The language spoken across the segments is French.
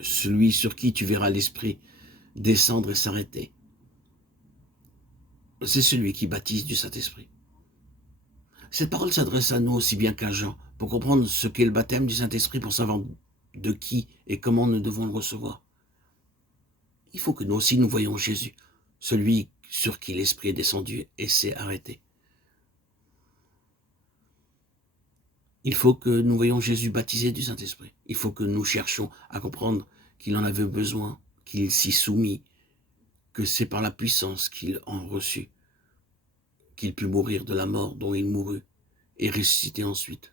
celui sur qui tu verras l'Esprit descendre et s'arrêter. C'est celui qui baptise du Saint-Esprit. Cette parole s'adresse à nous aussi bien qu'à Jean, pour comprendre ce qu'est le baptême du Saint-Esprit, pour savoir de qui et comment nous devons le recevoir. Il faut que nous aussi nous voyions Jésus, celui sur qui l'Esprit est descendu et s'est arrêté. Il faut que nous voyions Jésus baptisé du Saint-Esprit. Il faut que nous cherchions à comprendre qu'il en avait besoin, qu'il s'y soumit, que c'est par la puissance qu'il en reçut, qu'il put mourir de la mort dont il mourut et ressusciter ensuite.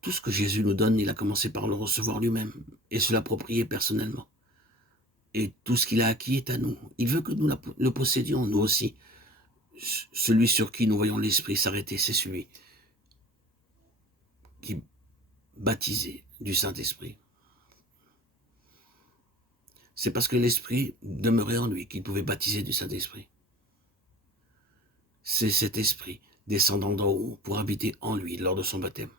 Tout ce que Jésus nous donne, il a commencé par le recevoir lui-même et se l'approprier personnellement. Et tout ce qu'il a acquis est à nous. Il veut que nous le possédions, nous aussi. Celui sur qui nous voyons l'Esprit s'arrêter, c'est celui qui baptisé du Saint-Esprit. C'est parce que l'Esprit demeurait en lui qu'il pouvait baptiser du Saint-Esprit. C'est cet Esprit descendant d'en haut pour habiter en lui lors de son baptême.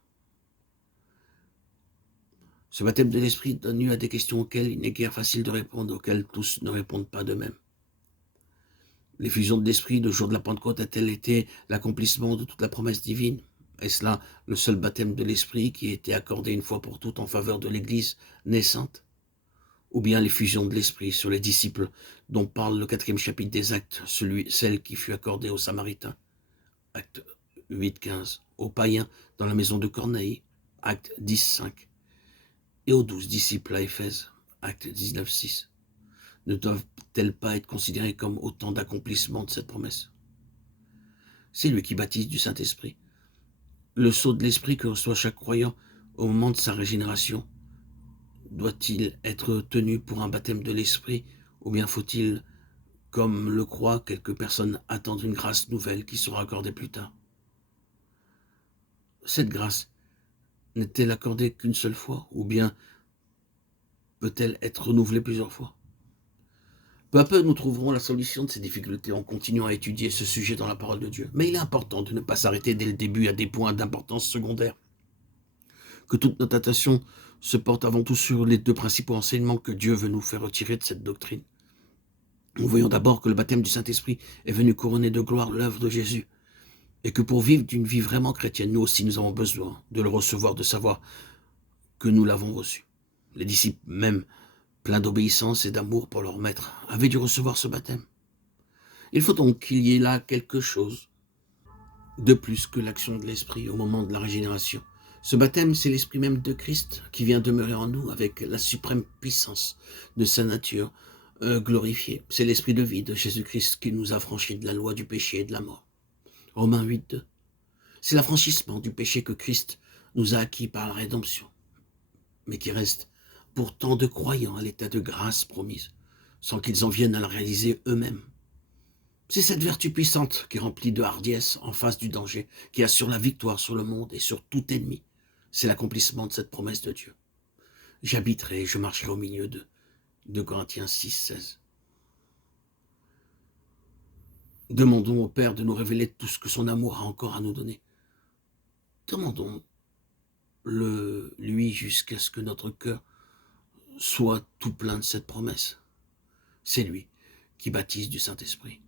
Ce baptême de l'Esprit donne lieu à des questions auxquelles il n'est guère facile de répondre, auxquelles tous ne répondent pas d'eux-mêmes. L'effusion de l'Esprit le jour de la Pentecôte a-t-elle été l'accomplissement de toute la promesse divine? Est-ce là le seul baptême de l'Esprit qui a été accordé une fois pour toutes en faveur de l'Église naissante? Ou bien l'effusion de l'Esprit sur les disciples dont parle le 4e chapitre des Actes, celle qui fut accordée aux Samaritains, Acte 8-15, aux païens dans la maison de Corneille, Acte 10-5, et aux 12 disciples à Éphèse, Acte 19-6, ne doivent-elles pas être considérées comme autant d'accomplissements de cette promesse? C'est lui qui baptise du Saint-Esprit. Le sceau de l'Esprit que reçoit chaque croyant au moment de sa régénération doit-il être tenu pour un baptême de l'Esprit, ou bien faut-il, comme le croient quelques personnes, attendre une grâce nouvelle qui sera accordée plus tard? Cette grâce n'est-elle accordée qu'une seule fois, ou bien peut-elle être renouvelée plusieurs fois? Peu à peu, nous trouverons la solution de ces difficultés en continuant à étudier ce sujet dans la parole de Dieu. Mais il est important de ne pas s'arrêter dès le début à des points d'importance secondaire. Que toute notre attention se porte avant tout sur les deux principaux enseignements que Dieu veut nous faire retirer de cette doctrine. Nous voyons d'abord que le baptême du Saint-Esprit est venu couronner de gloire l'œuvre de Jésus, et que pour vivre d'une vie vraiment chrétienne, nous aussi nous avons besoin de le recevoir, de savoir que nous l'avons reçu. Les disciples, même pleins d'obéissance et d'amour pour leur maître, avaient dû recevoir ce baptême. Il faut donc qu'il y ait là quelque chose de plus que l'action de l'Esprit au moment de la régénération. Ce baptême, c'est l'Esprit même de Christ qui vient demeurer en nous avec la suprême puissance de sa nature glorifiée. C'est l'Esprit de vie de Jésus-Christ qui nous a franchis de la loi du péché et de la mort. Romains 8:2. C'est l'affranchissement du péché que Christ nous a acquis par la rédemption, mais qui reste pour tant de croyants à l'état de grâce promise, sans qu'ils en viennent à la réaliser eux-mêmes. C'est cette vertu puissante qui remplit de hardiesse en face du danger, qui assure la victoire sur le monde et sur tout ennemi. C'est l'accomplissement de cette promesse de Dieu. J'habiterai et je marcherai au milieu d'eux. 2 Corinthiens 6:16. Demandons au Père de nous révéler tout ce que son amour a encore à nous donner. Demandons-le lui jusqu'à ce que notre cœur soit tout plein de cette promesse. C'est lui qui baptise du Saint-Esprit.